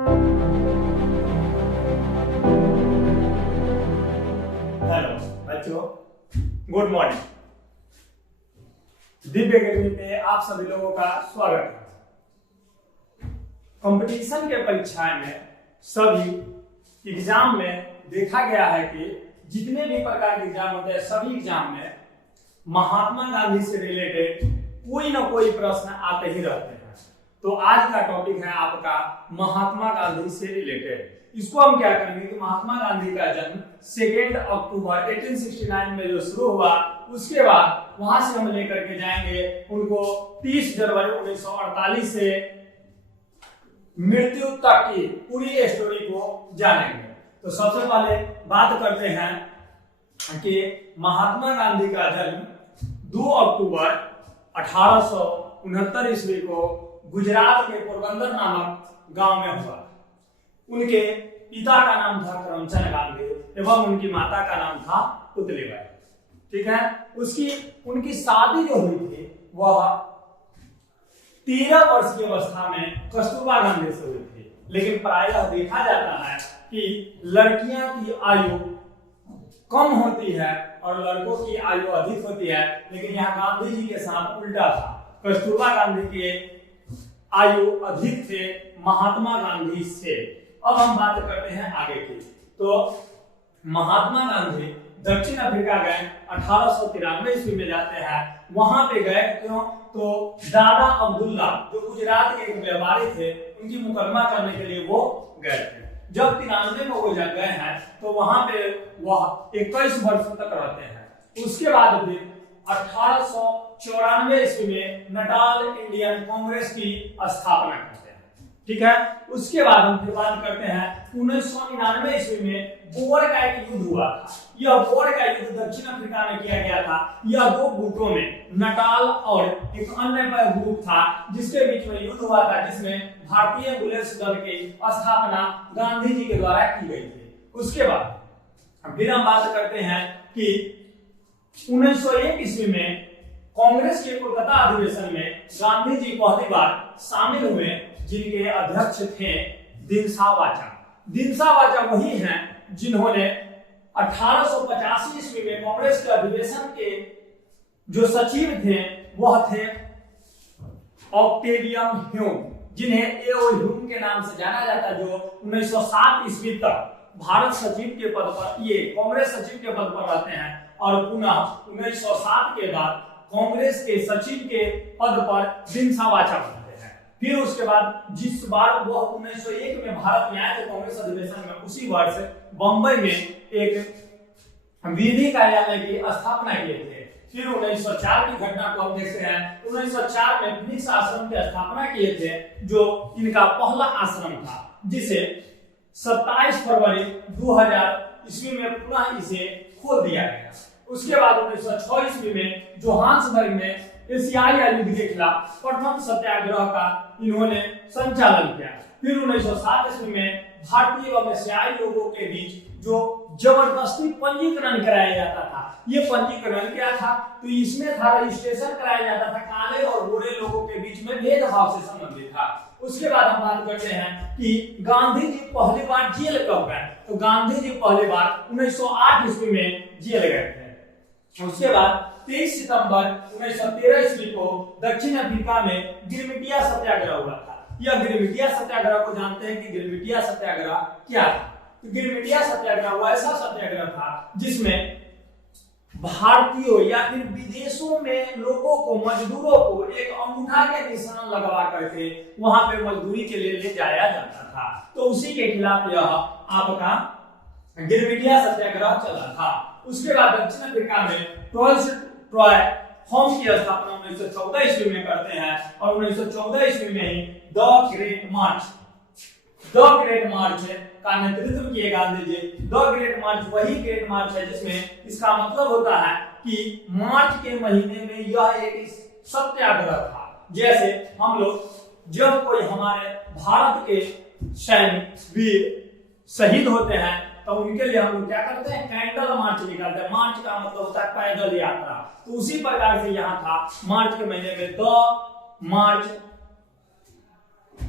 Hello बच्चों, good morning. Divya academy पे आप सभी लोगों का स्वागत है। कंपटीशन के परीक्षाएं में सभी एग्जाम में देखा गया है कि जितने भी प्रकार के एग्जाम होते हैं सभी एग्जाम में महात्मा गांधी से रिलेटेड कोई ना कोई प्रश्न आते ही रहते हैं। तो आज का टॉपिक है आपका महात्मा गांधी से रिलेटेड। इसको हम क्या करेंगे कि महात्मा गांधी का जन्म 2 अक्टूबर 1869 में जो शुरू हुआ, उसके बाद वहां से हम लेकर के जाएंगे उनको 30 जनवरी 1948 से मृत्यु तक की पूरी स्टोरी को जानेंगे। तो सबसे पहले बात करते हैं कि महात्मा गांधी का जन्म 2 अक्टूबर 1869 ईस्वी को गुजरात के पोरबंदर नामक गांव में हुआ। उनके पिता का नाम था करमचंद गांधी एवं उनकी माता का नाम था पुतलीबाई। ठीक है, उनकी शादी जो हुई थी वह 13 वर्ष की अवस्था में कस्तूरबा गांधी से हुई थी। लेकिन प्रायः देखा जाता है कि लड़कियां की आयु कम होती है और लड़कों की आयु अधिक होती है, लेकिन यहाँ गांधी जी के साथ उल्टा था। कस्तूरबा गांधी के आयु अधिक थे महात्मा गांधी से। अब हम बात करते हैं आगे की। तो महात्मा गांधी दक्षिण अफ्रीका गए, 1893 ईस्वी में जाते हैं। वहां पे गए क्यों? तो दादा अब्दुल्ला जो गुजरात के एक व्यापारी थे, उनकी मुकदमा करने के लिए वो गए थे। जब 93 में वो गए हैं तो वहां पे वह 21 वर्षों तक रहते हैं। उसके बाद फिर 1894 ईस्वी में नटाल इंडियन कांग्रेस की स्थापना करते हैं। ठीक है, उसके बाद हम फिर बात करते हैं 1999 ईस्वी में बोर का एक युद्ध हुआ था। यह बोर का युद्ध दक्षिण अफ्रीका में किया गया था। यह 2 गुटों में, नटाल और एक अन्य ग्रुप था, जिसके बीच में युद्ध हुआ था, जिसमें भारतीय पुलिस दल की स्थापना गांधी जी के द्वारा की गई थी। उसके बाद फिर हम बात करते हैं कि 1901 ईस्वी में कांग्रेस के कोलकाता अधिवेशन में गांधी जी पहली बार शामिल हुए, जिनके अध्यक्ष थे दिनसा वाचा। दिनसा वाचा वही हैं जिन्होंने 1885 ईस्वी में कांग्रेस के अधिवेशन के जो सचिव थे वह थे ऑक्टेवियम ह्यूम, जिन्हें एओ ह्यूम के नाम से जाना जाता, जो 1907 ईस्वी तक भारत सचिव के पद पर, ये कांग्रेस सचिव के पद पर रहते हैं और पुनः 1907 के बाद कांग्रेस के सचिव के पद पर दिनसा वाचा बनते हैं। फिर उसके बाद जिस बार वो 1901 में भारत में आए थे कांग्रेस अधिवेशन में, उसी वर्ष बंबई में एक विधि कार्यालय की स्थापना किए थे। फिर 1904 की घटना को हम देखते हैं। 1904 में फिनिक्स आश्रम की स्थापना किए थे, जो इनका पहला आश्रम था, जिसे 27 फरवरी 2000 ईस्वी में पुनः इसे खोल दिया गया। उसके बाद 1906 ईस्वी में जोहान्सबर्ग में एशियाई युद्ध के खिलाफ प्रथम सत्याग्रह का इन्होंने संचालन किया। फिर 1907 ईस्वी में भारतीय एवं एशियाई लोगों के बीच जो जबरदस्ती पंजीकरण कराया जाता था। ये पंजीकरण क्या था? तो इसमें था रजिस्ट्रेशन कराया जाता था, काले और गोरे लोगों के बीच में भेदभाव से संबंधित था। उसके बाद हम बात करते हैं कि गांधी जी पहली बार जेल कब गए? तो गांधी जी पहली बार 1908 ईस्वी में जेल गए थे। उसके बाद 23 सितंबर 1913 ईस्वी को दक्षिण अफ्रीका में गिरमिटिया सत्याग्रह हुआ था। यह गिरमिटिया सत्याग्रह को जानते हैं कि गिरमिटिया सत्याग्रह क्या था? तो गिरमिटिया सत्याग्रह वो ऐसा सत्याग्रह था जिसमें भारतीयों या फिर विदेशों में लोगों को, मजदूरों को एक अंगूठा के निशान लगवा करके वहां पे मजदूरी के लिए ले जाया जाता था। तो उसी के खिलाफ यह आपका गिरमिटिया सत्याग्रह चला था। उसके बाद दक्षिण अफ्रीका में ट्रॉय होम की स्थापना 1914 ईस्वी में करते हैं और 1914 ईस्वी में ही द ग्रेट मार्च का नेतृत्व किए गांधी जी। द ग्रेट मार्च वही ग्रेट मार्च है जिसमें इसका मतलब होता है कि मार्च के महीने में यह एक सत्याग्रह था। जैसे हम लोग जब कोई हमारे भारत के सैनिक वीर शहीद होते हैं तो उनके लिए हम लोग क्या करते हैं? कैंडल मार्च निकालते हैं। मार्च का मतलब होता है पैदल यात्रा। तो उसी प्रकार से यहाँ था मार्च के महीने में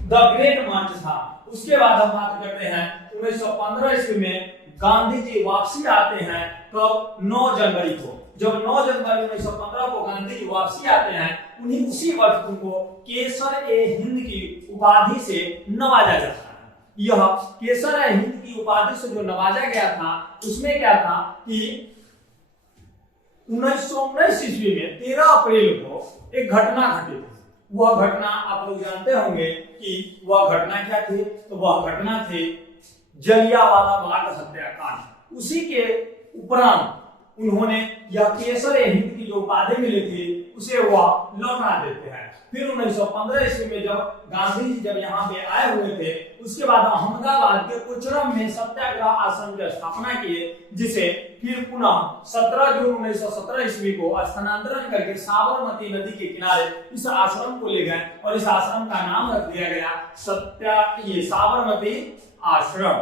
द ग्रेट मार्च था। उसके बाद हम बात करते हैं 1915 ईस्वी में गांधी जी वापसी आते हैं। कब? 9 जनवरी को। जब 9 जनवरी 1915 को गांधी जी वापसी आते हैं, उन्हीं उसी वर्ष उनको केसर-ए-हिंद की उपाधि से नवाजा जाता है। यह केसर-ए-हिंद की उपाधि से जो नवाजा गया था, उसमें क्या था कि 1919 ईस्वी में 13 अप्रैल को एक घटना घटी थी। वह घटना आप लोग जानते होंगे कि वह घटना क्या थी। तो वह घटना थी जलियांवाला बाग हत्याकांड। उसी के उपरांत उन्होंने यह केसर-ए-हिंद की जो उपाधि मिली थी उसे वह लौटा देते हैं। फिर 1915 ईस्वी में जब गांधी जी जब यहाँ पे आए हुए थे, उसके बाद अहमदाबाद के कुचरम में सत्याग्रह आश्रम की स्थापना किए, जिसे फिर पुनः 17 जून 1917 ईस्वी को स्थानांतरण करके साबरमती नदी के किनारे इस आश्रम को ले गए और इस आश्रम का नाम रख दिया गया साबरमती आश्रम।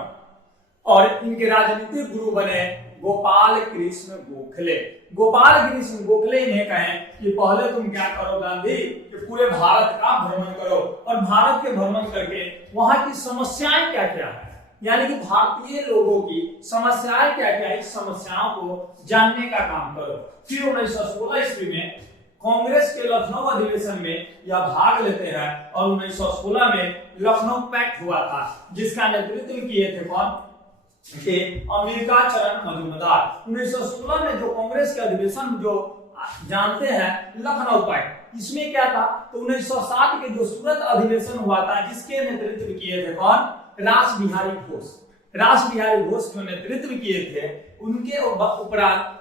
और इनके राजनीतिक गुरु बने गोपाल कृष्ण गोखले। गोपाल कृष्ण गोखले इन्हें कहें कि पहले तुम क्या करो गांधी, कि पूरे भारत का भ्रमण करो और भारत के भ्रमण करके वहां की समस्याएं क्या क्या है, यानी कि भारतीय लोगों की समस्याएं क्या क्या है, इस समस्याओं को जानने का काम करो। फिर 1916 ईस्वी में कांग्रेस के लखनऊ अधिवेशन में यह भाग लेते हैं और 1916 में लखनऊ पैक्ट हुआ था, जिसका नेतृत्व किए थे कौन? के अमेरिका चरण मजूमदार। 1916 में जो कांग्रेस के अधिवेशन जो जानते हैं लखनऊ पैक्ट, इसमें क्या था? तो 1907 के जो सूरत अधिवेशन हुआ था, जिसके नेतृत्व किए थे कौन? रास बिहारी घोष। रास बिहारी घोष जो नेतृत्व किए थे, उनके उपरांत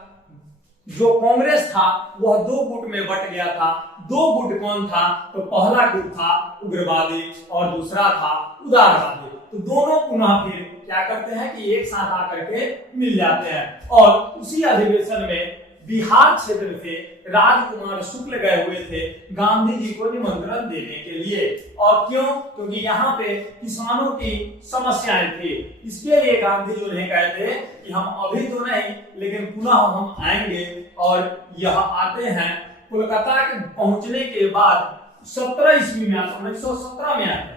जो कांग्रेस था वह 2 गुट में बट गया था। 2 गुट कौन था? तो पहला गुट था उग्रवादी और दूसरा था उदारवादी। तो दोनों पुनः फिर क्या करते हैं कि एक साथ आकर के मिल जाते हैं। और उसी अधिवेशन में बिहार क्षेत्र से राजकुमार शुक्ल गए हुए थे गांधी जी को निमंत्रण देने के लिए। और क्यों? क्योंकि यहाँ पे किसानों की समस्याएं थी। इसके लिए गांधी जी उन्हें कहते कि हम अभी तो नहीं, लेकिन पुनः हम आएंगे। और यह आते हैं कोलकाता के पहुंचने के बाद 17 ईस्वी में 1917 में आते हैं।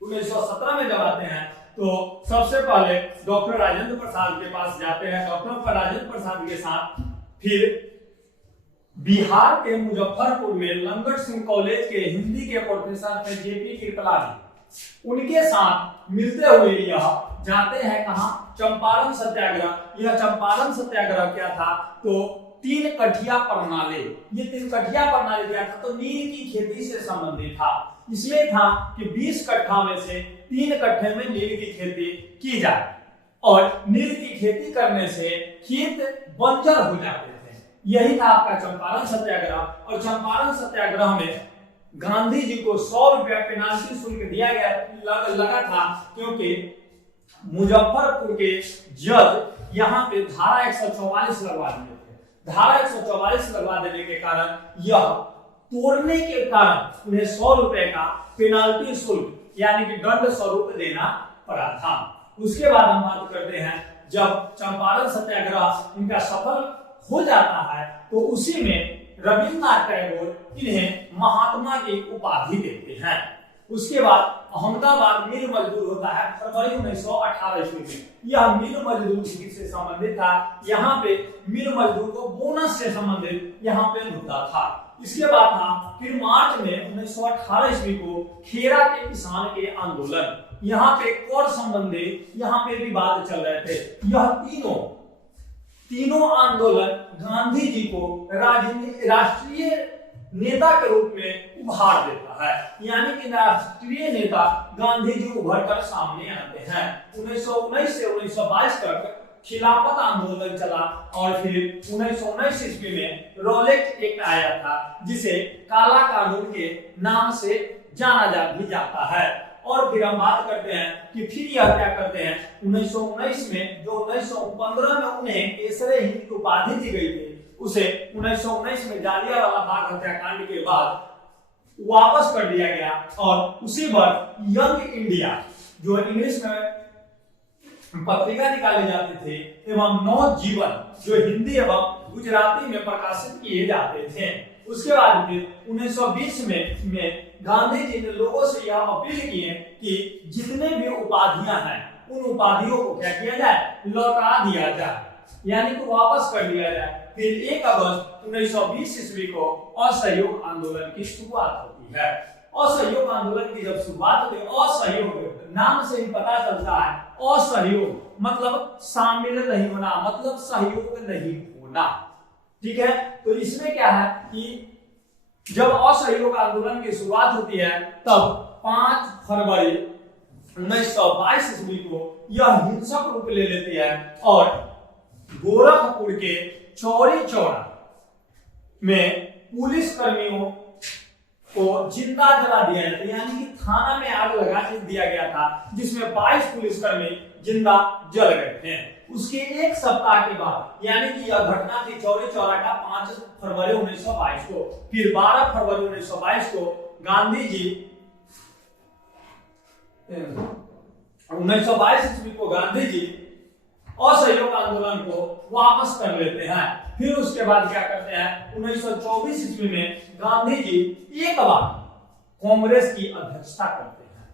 1917 में जब आते हैं तो सबसे पहले डॉक्टर राजेंद्र प्रसाद के पास जाते हैं। डॉक्टर राजेंद्र प्रसाद के साथ फिर बिहार के मुजफ्फरपुर में लंगट सिंह कॉलेज के हिंदी के प्रोफेसर थे जेपी कृपलानी, उनके साथ मिलते हुए यह जाते हैं कहां? चंपारण सत्याग्रह। यह चंपारण सत्याग्रह क्या था? तो 3 कठिया प्रणाली। ये 3 कठिया प्रणाली क्या था? तो नील की खेती से संबंधित था। इसलिए था कि 20 कट्ठा में से 3 कट्ठे में नील की खेती की जाए और नील की खेती करने से खेत बंजर हो जाते थे। यही था आपका चंपारण सत्याग्रह। और चंपारण सत्याग्रह में गांधी जी को 100 रुपया पेनाल्टी शुल्क दिया गया लगा था, क्योंकि मुजफ्फरपुर के जज यहाँ पे धारा 144 लगवा दिए थे। धारा 144 लगवा देने के कारण यह तोड़ने के कारण उन्हें 100 रुपए का पेनाल्टी शुल्क यानी कि दंड स्वरूप देना पड़ा था। उसके बाद हम बात करते हैं जब चंपारण सत्याग्रह इनका सफल हो जाता है तो उसी में रविन्द्रनाथ टैगोर इन्हें महात्मा की उपाधि देते हैं। उसके बाद अहमदाबाद मिल मजदूर होता है फरवरी 1918 ईस्वी में। यह मिल मजदूर से संबंधित था। यहाँ पे मिल मजदूर को बोनस से संबंधित यहाँ पे मुद्दा था। इसके बाद था फिर मार्च में 1918 ईस्वी को खेरा के किसान के आंदोलन। यहाँ पे कर संबंधी यहाँ पे विवाद चल रहे थे। यह तीनों आंदोलन गांधी जी को राष्ट्रीय नेता के रूप में उभार देता है, यानी कि राष्ट्रीय नेता गांधी जी उभर कर सामने आते हैं। 1919 से 1922 तक खिलाफत आंदोलन चला और फिर 1919 ईस्वी में रॉलेट एक्ट आया था, जिसे काला कानून के नाम से जाना भी जाता है। और फिर हम बात करते हैं कि फिर यह क्या करते हैं 1919 में, जो 1915 में उन्हें केसर-ए-हिंद की उपाधि दी गई थी, उसे 1919 में जलियांवाला बाग हत्याकांड के बाद वापस कर दिया गया। और उसी वर्ष यंग इंडिया जो इंग्लिश में पत्रिका निकाले जाते थे एवं नवजीवन जो हिंदी एवं गुजराती में प्रकाशित किए जाते थे, उसके बाद फिर 1920 में गांधी जी ने लोगों से यह अपील की है कि जितने भी उपाधियां हैं उन उपाधियों को क्या किया जाए, लौटा दिया जाए, यानी कि वापस कर दिया जाए। फिर 1 अगस्त 1920 ईस्वी को असहयोग आंदोलन की शुरुआत होती है। असहयोग आंदोलन की जब शुरुआत होती है, असहयोग नाम से ही पता चलता है, असहयोग मतलब शामिल नहीं होना, मतलब सहयोग नहीं होना, ठीक है। तो इसमें क्या है कि जब असहयोग आंदोलन की शुरुआत होती है तब 5 फरवरी 1922 ईस्वी को यह हिंसक रूप ले लेती है और गोरखपुर के चौरी चौरा में पुलिस कर्मियों को जिंदा जला दिया जाता है, यानी कि थाना में आग लगा दिया गया था, जिसमें 22 पुलिसकर्मी जिंदा जल गए थे। उसके 1 सप्ताह के बाद, यानी कि यह घटना थी चौरी चौरा का 5 फरवरी 1922 को। फिर 12 फरवरी 1922 को गांधी जी 1922 ईस्वी को गांधी जी असहयोग आंदोलन को वापस कर लेते हैं। फिर उसके बाद क्या करते हैं, 1924 ईस्वी में गांधी जी एक बार कांग्रेस की अध्यक्षता करते हैं,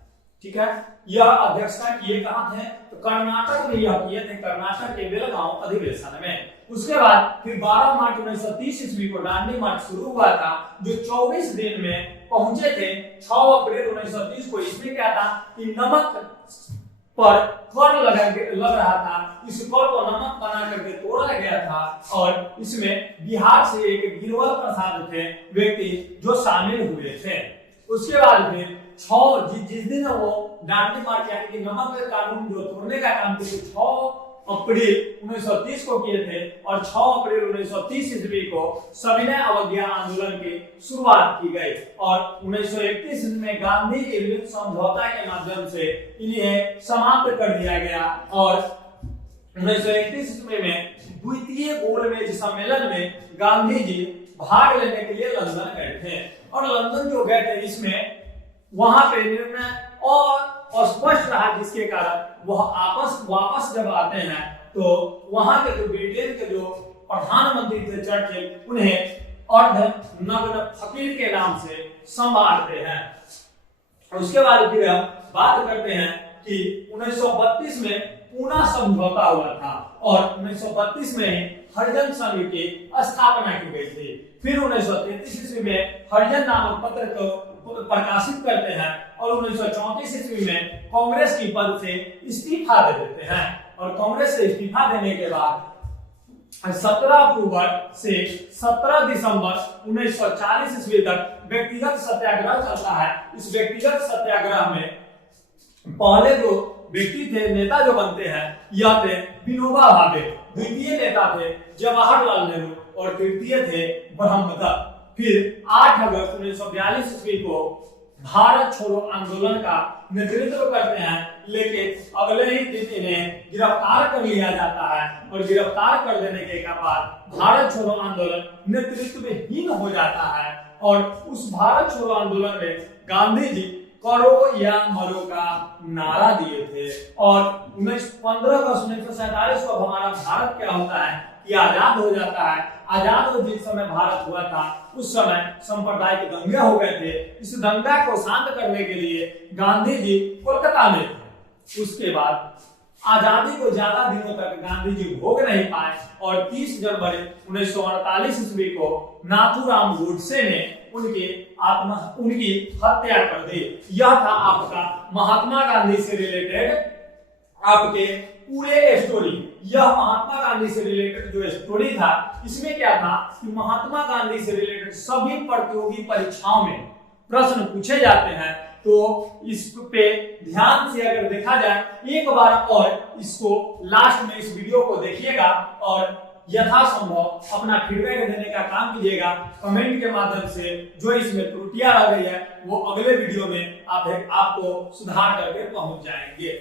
ठीक है। यह अध्यक्षता किए कहां थे, तो कर्नाटक में यह किए थे, कर्नाटक के बेलगांव अधिवेशन में। उसके बाद फिर 12 मार्च 1930 ईस्वी को दांडी मार्च शुरू हुआ था, जो 24 दिन में पहुंचे थे 6 अप्रैल 1930 को। इसमें क्या था कि नमक पर कर लग रहा था, इस कर को नमक बना करके तोड़ा गया था और इसमें बिहार से एक गिरवल प्रसाद थे व्यक्ति जो शामिल हुए थे। उसके बाद फिर जिस दिन वो दांडी मार्च यानी कि नमक के कानून जो तोड़ने का काम थे 6 अप्रैल 1930 को किए थे और 6 अप्रैल 1930 ईस्वी को सविनय अवज्ञा आंदोलन की शुरुआत की गई और 1931 में गांधी इरविन समझौता के माध्यम से इन्हें समाप्त कर दिया गया और 1931 ईस्वी में द्वितीय गोलमेज सम्मेलन में गांधी जी भाग लेने के लिए लंदन गए थे और लंदन जो गए थे इसमें वहां पे निर्णय और स्पष्ट रहा, जिसके कारण वह वापस जब आते हैं तो वहां के जो ब्रिटेन के जो प्रधानमंत्री थे चर्चिल, उन्हें अर्ध नग्न फकीर के नाम से संभालते हैं। उसके बाद फिर हम बात करते हैं कि 1932 में पूना समझौता हुआ था और 1932 में हरिजन संघ की स्थापना की गई थी। फिर 1933 ईस्वी में हरिजन नामक पत्र को प्रकाशित करते हैं और 1934 ईस्वी में कांग्रेस की पद से इस्तीफा दे देते हैं और कांग्रेस से इस्तीफा देने के बाद 17 अक्टूबर से 17 दिसंबर 1940 ईस्वी तक व्यक्तिगत सत्याग्रह चलता है। इस व्यक्तिगत सत्याग्रह में पहले जो व्यक्ति थे, नेता जो बनते हैं, यह थे विनोबा भावे, द्वितीय नेता थे जवाहरलाल नेहरू और तृतीय थे ब्रह्मदत्त। फिर 8 अगस्त 1942 ईस्वी को भारत छोड़ो आंदोलन का नेतृत्व करते हैं, लेकिन अगले ही दिन इन्हें गिरफ्तार कर लिया जाता है और गिरफ्तार कर देने के बाद भारत छोड़ो आंदोलन नेतृत्वहीन हो जाता है और उस भारत छोड़ो आंदोलन में गांधी जी करो या मरो का नारा दिए थे और 15 अगस्त 1947 को हमारा भारत क्या होता है कि आजाद हो जाता है। आजाद जिस समय भारत हुआ था उस समय सांप्रदायिक दंगे हो गए थे। इस दंगा को शांत करने के लिए गांधी जी कोलकाता में थे। उसके बाद आजादी को ज्यादा दिनों तक गांधी जी भोग नहीं पाए और 30 जनवरी 1948 ईस्वी को नाथूराम गोडसे ने उनकी हत्या कर दी। यह था आपका महात्मा गांधी से रिलेटेड आपके पूरे स्टोरी। यह महात्मा गांधी से रिलेटेड जो स्टोरी था, इसमें क्या था कि महात्मा गांधी से रिलेटेड सभी प्रतियोगी परीक्षाओं में प्रश्न पूछे जाते हैं, तो इस पे ध्यान से अगर देखा जाए एक बार और इसको लास्ट में इस वीडियो को देखिएगा और यथासंभव अपना फीडबैक देने का काम कीजिएगा कमेंट के माध्यम से। जो इसमें त्रुटियां आ गई है वो अगले वीडियो में आपको सुधार करके पहुंच जाएंगे।